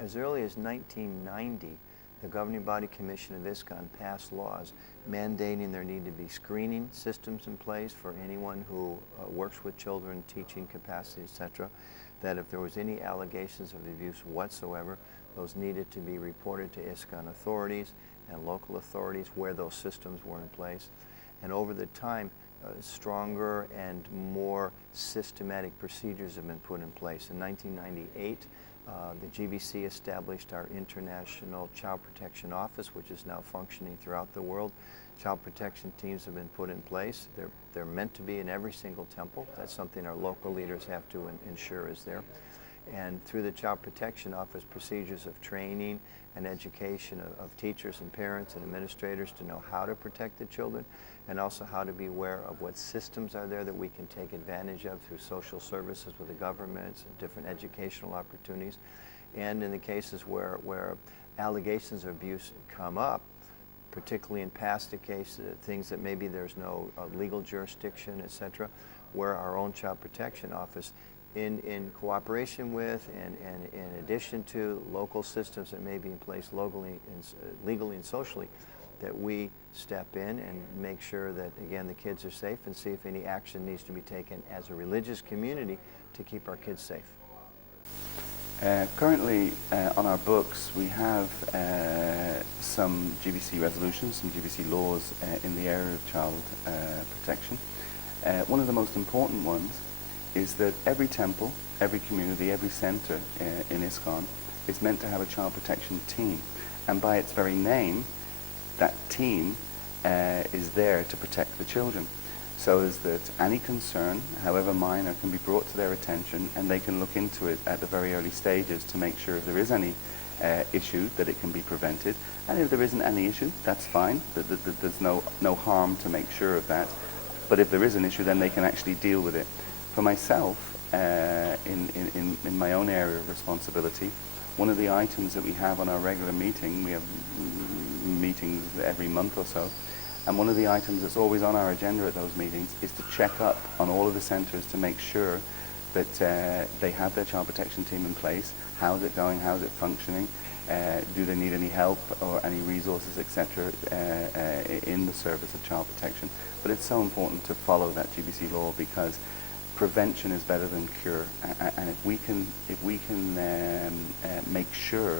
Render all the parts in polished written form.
As early as 1990, the governing body commission of ISKCON passed laws mandating there need to be screening systems in place for anyone who works with children, teaching capacity, etc. That if there was any allegations of abuse whatsoever, those needed to be reported to ISKCON authorities and local authorities where those systems were in place. And over the time, stronger and more systematic procedures have been put in place. In 1998, the GBC established our International Child Protection Office, which is now functioning throughout the world. Child protection teams have been put in place. They're meant to be in every single temple. That's something our local leaders have to ensure is there. And through the Child Protection Office, procedures of training and education of teachers and parents and administrators to know how to protect the children, and also how to be aware of what systems are there that we can take advantage of through social services with the governments and different educational opportunities. And in the cases where allegations of abuse come up, particularly in past cases, things that maybe there's no legal jurisdiction, etc., where our own Child Protection Office, in cooperation with and in addition to local systems that may be in place locally, legally and socially, that we step in and make sure that, again, the kids are safe and see if any action needs to be taken as a religious community to keep our kids safe. Currently on our books we have some GBC resolutions, some GBC laws in the area of child protection. One of the most important ones is that every temple, every community, every center in ISKCON is meant to have a child protection team, and by its very name, that team is there to protect the children, so as that any concern, however minor, can be brought to their attention, and they can look into it at the very early stages to make sure if there is any issue that it can be prevented, and if there isn't any issue, that's fine, there's no harm to make sure of that, but if there is an issue, then they can actually deal with it. For myself, in my own area of responsibility, one of the items that we have on our regular meeting, we have meetings every month or so, and one of the items that's always on our agenda at those meetings is to check up on all of the centers to make sure that they have their child protection team in place. How's it going? How's it functioning? Do they need any help or any resources, etc., in the service of child protection? But it's so important to follow that GBC law, because prevention is better than cure, and if we can make sure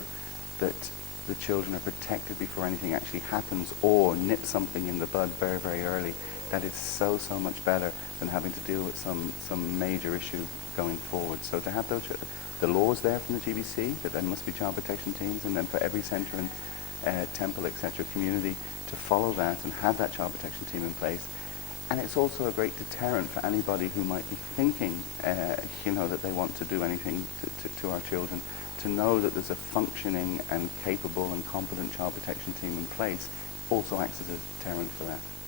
that the children are protected before anything actually happens, or nip something in the bud very, very early, that is so much better than having to deal with some major issue going forward. So to have the laws there from the GBC, that there must be child protection teams, and then for every centre and temple, etc., community, to follow that and have that child protection team in place. And it's also a great deterrent for anybody who might be thinking, that they want to do anything to our children, to know that there's a functioning and capable and competent child protection team in place, also acts as a deterrent for that.